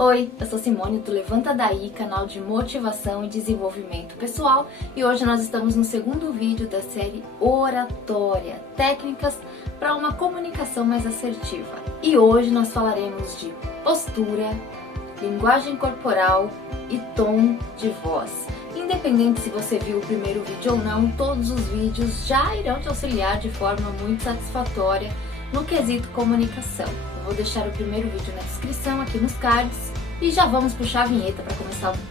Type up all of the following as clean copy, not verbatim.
Oi, eu sou Simone do Levanta Daí, canal de motivação e desenvolvimento pessoal, e hoje nós estamos no segundo vídeo da série Oratória, técnicas para uma comunicação mais assertiva. E hoje nós falaremos de postura, linguagem corporal e tom de voz. Independente se você viu o primeiro vídeo ou não, todos os vídeos já irão te auxiliar de forma muito satisfatória no quesito comunicação. Eu vou deixar o primeiro vídeo na descrição, aqui nos cards, e já vamos puxar a vinheta para começar o vídeo.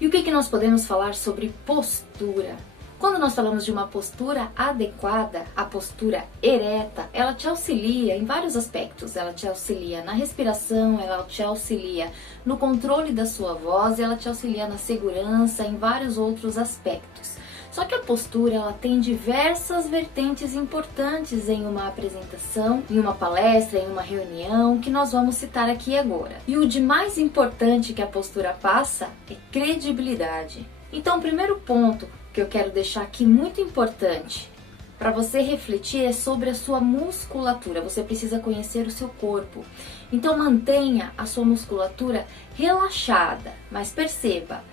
E o que nós podemos falar sobre postura? Quando nós falamos de uma postura adequada, a postura ereta, ela te auxilia em vários aspectos. Ela te auxilia na respiração, ela te auxilia no controle da sua voz, ela te auxilia na segurança, em vários outros aspectos. Só que a postura, ela tem diversas vertentes importantes em uma apresentação, em uma palestra, em uma reunião, que nós vamos citar aqui agora. E o de mais importante que a postura passa é credibilidade. Então, o primeiro ponto que eu quero deixar aqui muito importante para você refletir é sobre a sua musculatura. Você precisa conhecer o seu corpo. Então mantenha a sua musculatura relaxada, mas perceba,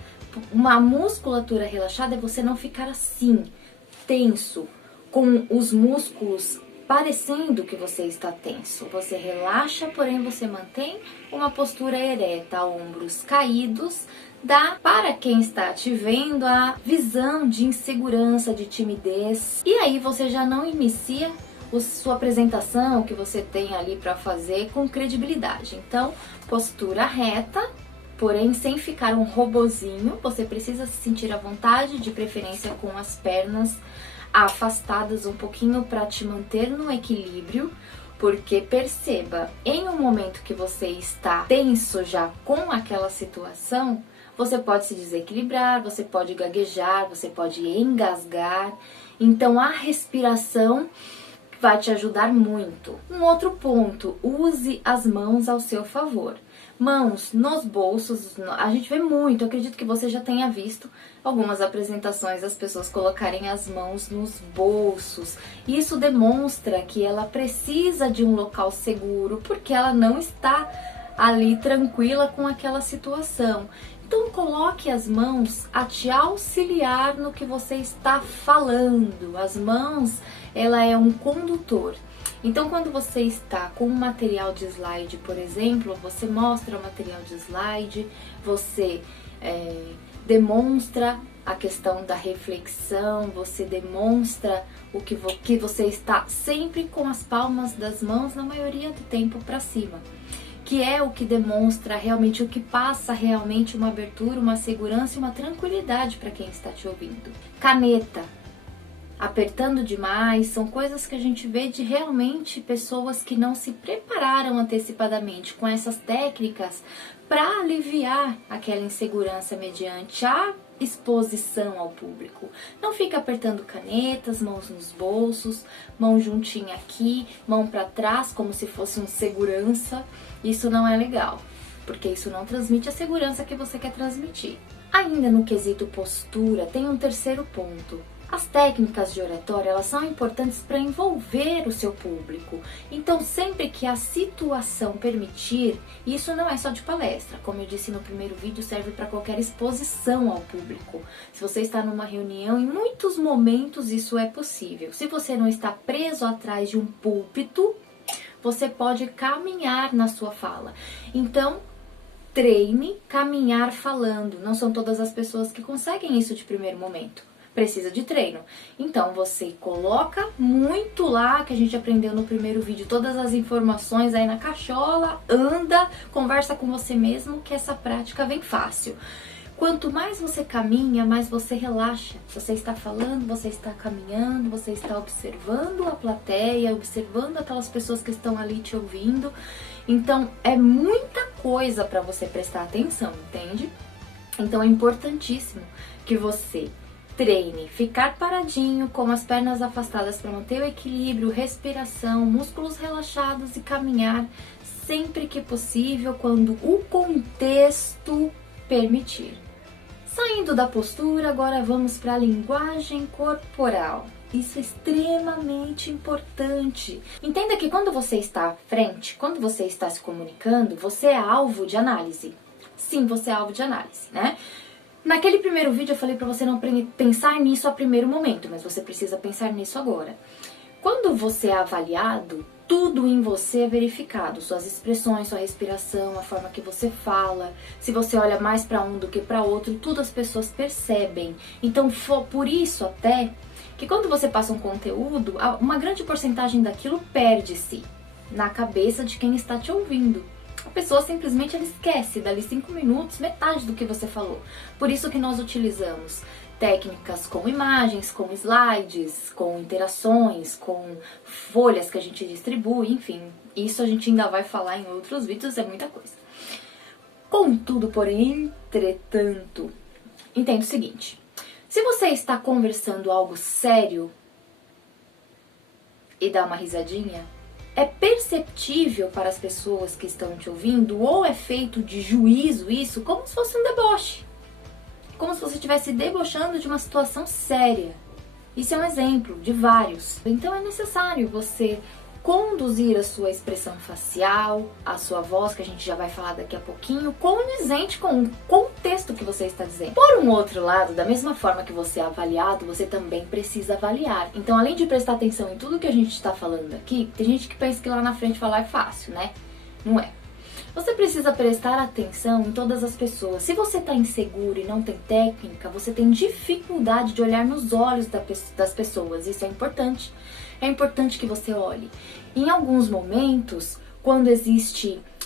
uma musculatura relaxada é você não ficar assim, tenso, com os músculos parecendo que você está tenso. Você relaxa, porém você mantém uma postura ereta, ombros caídos, dá para quem está te vendo a visão de insegurança, de timidez. E aí você já não inicia sua apresentação, o que você tem ali para fazer, com credibilidade. Então, postura reta, porém sem ficar um robozinho. Você precisa se sentir à vontade, de preferência com as pernas afastadas um pouquinho para te manter no equilíbrio. Porque perceba, em um momento que você está tenso já com aquela situação, você pode se desequilibrar, você pode gaguejar, você pode engasgar. Então a respiração vai te ajudar muito. Um outro ponto, use as mãos ao seu favor. Mãos nos bolsos, a gente vê muito, eu acredito que você já tenha visto algumas apresentações as pessoas colocarem as mãos nos bolsos. Isso demonstra que ela precisa de um local seguro, porque ela não está ali tranquila com aquela situação. Então coloque as mãos a te auxiliar no que você está falando. As mãos, ela é um condutor. Então quando você está com um material de slide, por exemplo, você mostra o material de slide, você demonstra a questão da reflexão, você demonstra que você está sempre com as palmas das mãos, na maioria do tempo, para cima. Que é o que demonstra realmente, o que passa realmente uma abertura, uma segurança e uma tranquilidade para quem está te ouvindo. Caneta, apertando demais, são coisas que a gente vê de realmente pessoas que não se prepararam antecipadamente com essas técnicas para aliviar aquela insegurança mediante a exposição ao público. Não fica apertando canetas, mãos nos bolsos, mão juntinha aqui, mão para trás, como se fosse um segurança. Isso não é legal, porque isso não transmite a segurança que você quer transmitir. Ainda no quesito postura, tem um terceiro ponto. As técnicas de oratória, elas são importantes para envolver o seu público. Então, sempre que a situação permitir, isso não é só de palestra. Como eu disse no primeiro vídeo, serve para qualquer exposição ao público. Se você está numa reunião, em muitos momentos isso é possível. Se você não está preso atrás de um púlpito, você pode caminhar na sua fala. Então, treine caminhar falando. Não são todas as pessoas que conseguem isso de primeiro momento. Precisa de treino. Então você coloca muito lá, que a gente aprendeu no primeiro vídeo, todas as informações aí na cachola, anda, conversa com você mesmo, que essa prática vem fácil. Quanto mais você caminha, mais você relaxa. Você está falando, você está caminhando, você está observando a plateia, observando aquelas pessoas que estão ali te ouvindo. Então é muita coisa para você prestar atenção, entende? Então é importantíssimo que você treine, ficar paradinho com as pernas afastadas para manter o equilíbrio, respiração, músculos relaxados e caminhar sempre que possível, quando o contexto permitir. Saindo da postura, agora vamos para a linguagem corporal. Isso é extremamente importante. Entenda que quando você está à frente, quando você está se comunicando, você é alvo de análise. Sim, você é alvo de análise, né? Naquele primeiro vídeo eu falei pra você não pensar nisso a primeiro momento, mas você precisa pensar nisso agora. Quando você é avaliado, tudo em você é verificado, suas expressões, sua respiração, a forma que você fala, se você olha mais para um do que para outro, tudo as pessoas percebem. Então, por isso até que quando você passa um conteúdo, uma grande porcentagem daquilo perde-se na cabeça de quem está te ouvindo. A pessoa simplesmente ela esquece, dali 5 minutos, metade do que você falou. Por isso que nós utilizamos técnicas com imagens, com slides, com interações, com folhas que a gente distribui, enfim. Isso a gente ainda vai falar em outros vídeos, é muita coisa. Contudo, porém, entretanto, entenda o seguinte. Se você está conversando algo sério e dá uma risadinha, é perceptível para as pessoas que estão te ouvindo ou é feito de juízo isso como se fosse um deboche. Como se você estivesse debochando de uma situação séria. Isso é um exemplo de vários. Então é necessário você conduzir a sua expressão facial, a sua voz, que a gente já vai falar daqui a pouquinho, condizente com o contexto que você está dizendo. Por um outro lado, da mesma forma que você é avaliado, você também precisa avaliar. Então, além de prestar atenção em tudo que a gente está falando aqui, tem gente que pensa que lá na frente falar é fácil, né? Não é. Você precisa prestar atenção em todas as pessoas. Se você está inseguro e não tem técnica, você tem dificuldade de olhar nos olhos das pessoas. Isso é importante. É importante que você olhe. Em alguns momentos, quando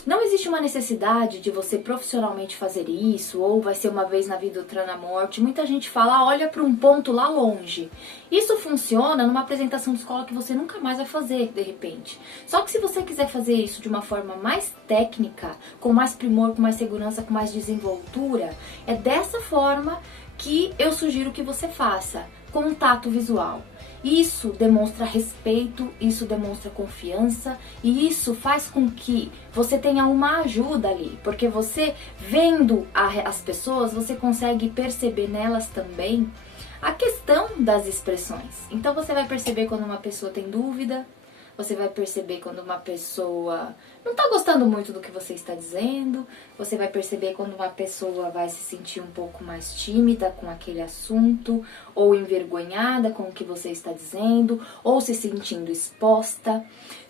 não existe uma necessidade de você profissionalmente fazer isso, ou vai ser uma vez na vida, outra na morte, muita gente fala, olha para um ponto lá longe. Isso funciona numa apresentação de escola que você nunca mais vai fazer, de repente. Só que se você quiser fazer isso de uma forma mais técnica, com mais primor, com mais segurança, com mais desenvoltura, é dessa forma que eu sugiro que você faça, contato visual. Isso demonstra respeito, isso demonstra confiança e isso faz com que você tenha uma ajuda ali, porque você vendo as pessoas, você consegue perceber nelas também a questão das expressões. Então você vai perceber quando uma pessoa tem dúvida, você vai perceber quando uma pessoa não está gostando muito do que você está dizendo, você vai perceber quando uma pessoa vai se sentir um pouco mais tímida com aquele assunto, ou envergonhada com o que você está dizendo, ou se sentindo exposta.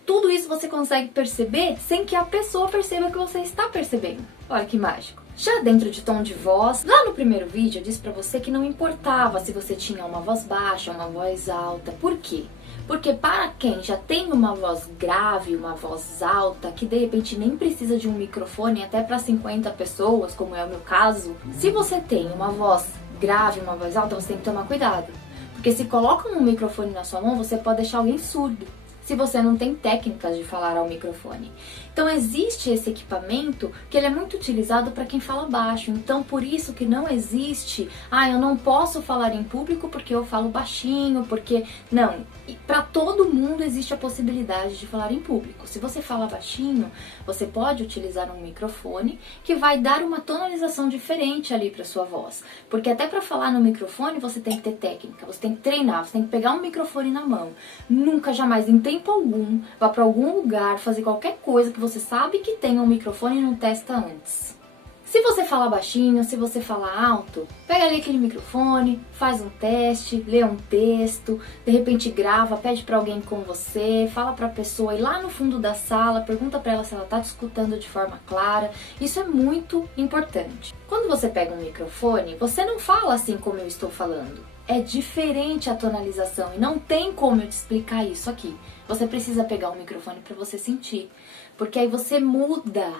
Tudo isso você consegue perceber sem que a pessoa perceba que você está percebendo. Olha que mágico. Já dentro de tom de voz, lá no primeiro vídeo eu disse pra você que não importava se você tinha uma voz baixa, uma voz alta. Por quê? Porque para quem já tem uma voz grave, uma voz alta, que de repente nem precisa de um microfone até para 50 pessoas, como é o meu caso, se você tem uma voz grave, uma voz alta, você tem que tomar cuidado. Porque se colocam um microfone na sua mão, você pode deixar alguém surdo, se você não tem técnicas de falar ao microfone. Então existe esse equipamento que ele é muito utilizado para quem fala baixo. Então por isso que não existe, eu não posso falar em público porque eu falo baixinho, porque... Não, para todo mundo existe a possibilidade de falar em público. Se você fala baixinho, você pode utilizar um microfone que vai dar uma tonalização diferente ali para sua voz. Porque até para falar no microfone você tem que ter técnica, você tem que treinar, você tem que pegar um microfone na mão. Nunca, jamais, em tempo algum, vá para algum lugar fazer qualquer coisa que você sabe que tem um microfone e não testa antes. Se você fala baixinho, se você fala alto, pega ali aquele microfone, faz um teste, lê um texto, de repente grava, pede para alguém com você, fala para a pessoa ir lá no fundo da sala, pergunta para ela se ela está te escutando de forma clara. Isso é muito importante. Quando você pega um microfone, você não fala assim como eu estou falando. É diferente a tonalização e não tem como eu te explicar isso aqui. Você precisa pegar um microfone para você sentir, porque aí você muda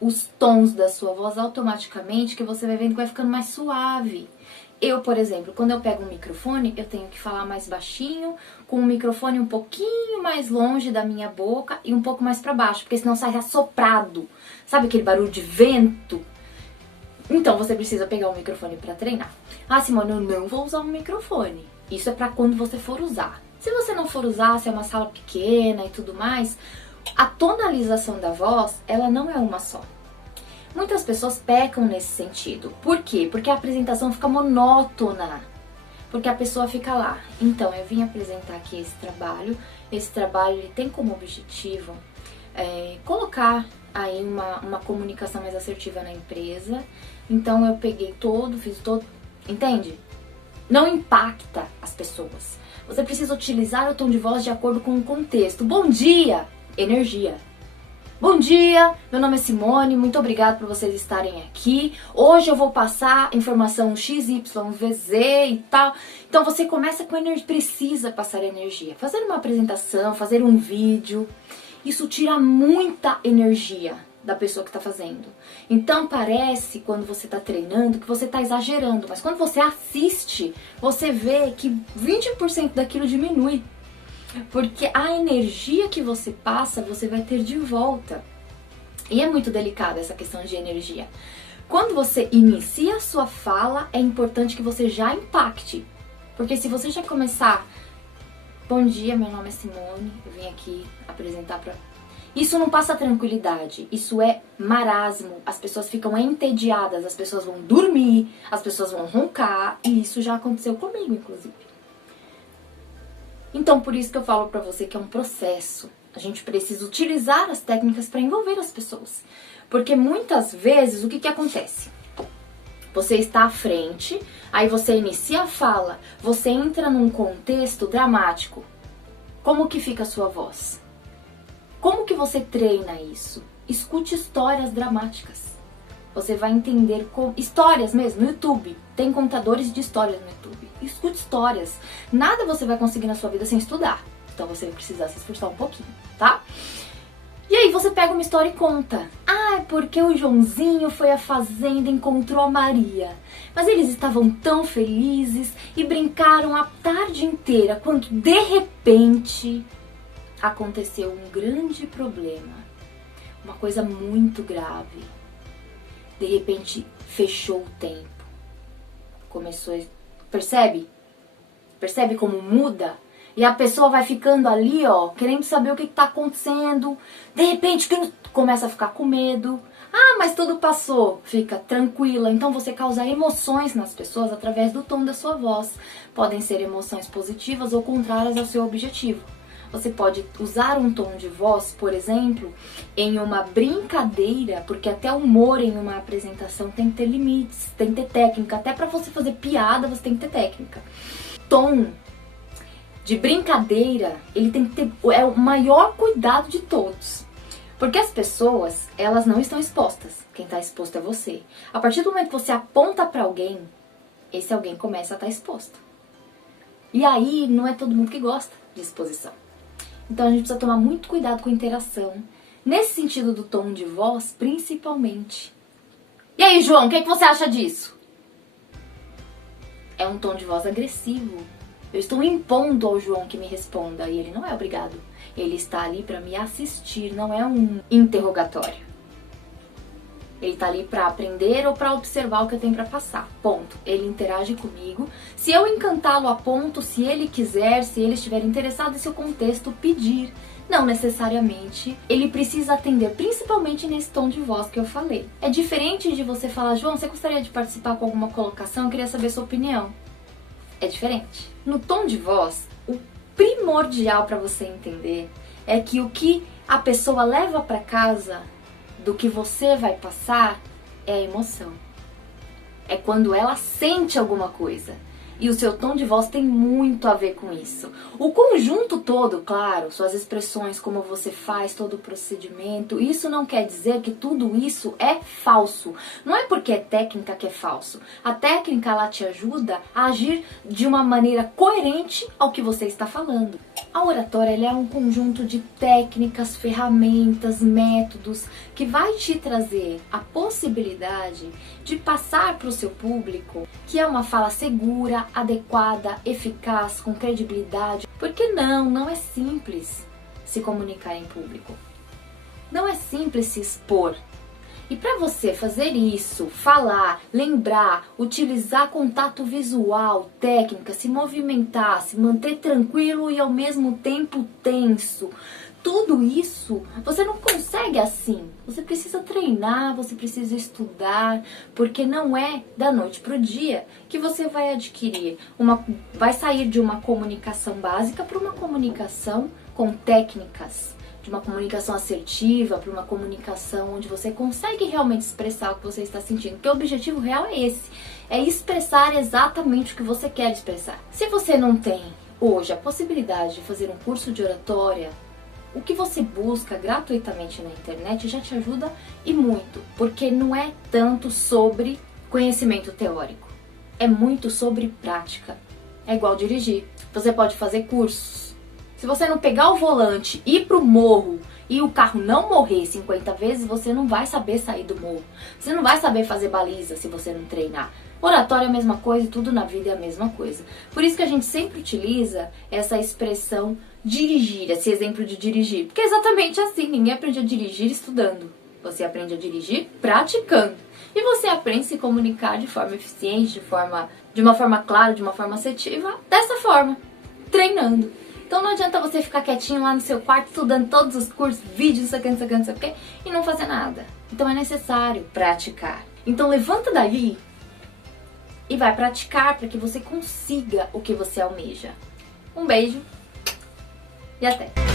os tons da sua voz automaticamente, que você vai vendo que vai ficando mais suave. Eu, por exemplo, quando eu pego um microfone, eu tenho que falar mais baixinho, com o microfone um pouquinho mais longe da minha boca e um pouco mais para baixo, porque senão sai assoprado. Sabe aquele barulho de vento? Então você precisa pegar um microfone para treinar. Simone, eu não vou usar um microfone. Isso é para quando você for usar. Se você não for usar, se é uma sala pequena e tudo mais, a tonalização da voz, ela não é uma só. Muitas pessoas pecam nesse sentido. Por quê? Porque a apresentação fica monótona. porque a pessoa fica lá. Então, eu vim apresentar aqui esse trabalho. Esse trabalho ele tem como objetivo colocar aí uma comunicação mais assertiva na empresa. Então, eu peguei fiz todo, entende? Não impacta as pessoas. Você precisa utilizar o tom de voz de acordo com o contexto. Bom dia, energia. Bom dia, meu nome é Simone, muito obrigada por vocês estarem aqui. Hoje eu vou passar informação XYZ e tal. Então você começa com energia, precisa passar energia. Fazer uma apresentação, fazer um vídeo, isso tira muita energia da pessoa que está fazendo. Então parece, quando você está treinando, que você está exagerando. Mas quando você assiste, você vê que 20% daquilo diminui. Porque a energia que você passa, você vai ter de volta. E é muito delicada essa questão de energia. Quando você inicia a sua fala, é importante que você já impacte. Porque se você já começar... Bom dia, meu nome é Simone, eu vim aqui apresentar pra... Isso não passa tranquilidade, isso é marasmo. As pessoas ficam entediadas, as pessoas vão dormir, as pessoas vão roncar. E isso já aconteceu comigo, inclusive. Então, por isso que eu falo pra você que é um processo. A gente precisa utilizar as técnicas para envolver as pessoas. Porque muitas vezes, o que acontece? Você está à frente, aí você inicia a fala, você entra num contexto dramático. Como que fica a sua voz? Como que você treina isso? Escute histórias dramáticas. Você vai entender histórias mesmo, no YouTube. Tem contadores de histórias no YouTube. Escute histórias. Nada você vai conseguir na sua vida sem estudar. Então você vai precisar se esforçar um pouquinho, tá? E aí você pega uma história e conta. Ah, é porque o Joãozinho foi à fazenda e encontrou a Maria. Mas eles estavam tão felizes e brincaram a tarde inteira, quando de repente aconteceu um grande problema. Uma coisa muito grave. De repente, fechou o tempo. Começou... Percebe? Percebe como muda? E a pessoa vai ficando ali, ó, querendo saber o que tá acontecendo. De repente, começa a ficar com medo. Ah, mas tudo passou. Fica tranquila. Então, você causa emoções nas pessoas através do tom da sua voz. Podem ser emoções positivas ou contrárias ao seu objetivo. Você pode usar um tom de voz, por exemplo, em uma brincadeira, porque até o humor em uma apresentação tem que ter limites, tem que ter técnica. Até para você fazer piada, você tem que ter técnica. Tom de brincadeira, ele tem que ter o maior cuidado de todos. Porque as pessoas, elas não estão expostas. Quem está exposto é você. A partir do momento que você aponta para alguém, esse alguém começa a estar exposto. E aí, não é todo mundo que gosta de exposição. Então a gente precisa tomar muito cuidado com a interação. Nesse sentido do tom de voz, principalmente. E aí, João, o que você acha disso? É um tom de voz agressivo. Eu estou impondo ao João que me responda e ele não é obrigado. Ele está ali para me assistir, não é um interrogatório. Ele está ali para aprender ou para observar o que eu tenho para passar. Ponto. Ele interage comigo. Se eu encantá-lo a ponto, se ele quiser, se ele estiver interessado em seu contexto, pedir. Não necessariamente. Ele precisa atender, principalmente nesse tom de voz que eu falei. É diferente de você falar, João, você gostaria de participar com alguma colocação? Eu queria saber sua opinião. É diferente. No tom de voz, o primordial para você entender é que o que a pessoa leva para casa do que você vai passar é a emoção. É quando ela sente alguma coisa. E o seu tom de voz tem muito a ver com isso. O conjunto todo, claro, suas expressões, como você faz, todo o procedimento, isso não quer dizer que tudo isso é falso. Não é porque é técnica que é falso. A técnica, ela te ajuda a agir de uma maneira coerente ao que você está falando. A oratória, ela é um conjunto de técnicas, ferramentas, métodos que vai te trazer a possibilidade de passar para o seu público que é uma fala segura, adequada, eficaz, com credibilidade. Porque não é simples se comunicar em público. Não é simples se expor. E para você fazer isso, falar, lembrar, utilizar contato visual, técnica, se movimentar, se manter tranquilo e ao mesmo tempo tenso, tudo isso você não consegue assim. Você precisa treinar, você precisa estudar, porque não é da noite pro dia que você vai adquirir vai sair de uma comunicação básica para uma comunicação com técnicas, de uma comunicação assertiva para uma comunicação onde você consegue realmente expressar o que você está sentindo. Porque o objetivo real é esse, é expressar exatamente o que você quer expressar. Se você não tem hoje a possibilidade de fazer um curso de oratória, o que você busca gratuitamente na internet já te ajuda e muito, porque não é tanto sobre conhecimento teórico, é muito sobre prática. É igual dirigir, você pode fazer cursos. Se você não pegar o volante, ir pro morro e o carro não morrer 50 vezes, você não vai saber sair do morro. Você não vai saber fazer baliza se você não treinar. Oratório é a mesma coisa e tudo na vida é a mesma coisa. Por isso que a gente sempre utiliza essa expressão dirigir, esse exemplo de dirigir. Porque é exatamente assim, ninguém aprende a dirigir estudando. Você aprende a dirigir praticando. E você aprende a se comunicar de forma eficiente, de uma forma clara, de uma forma assertiva, dessa forma, treinando. Então não adianta você ficar quietinho lá no seu quarto, estudando todos os cursos, vídeos, não sei o que, não sei o que, não sei o que, e não fazer nada. Então é necessário praticar. Então levanta daí e vai praticar para que você consiga o que você almeja. Um beijo e até!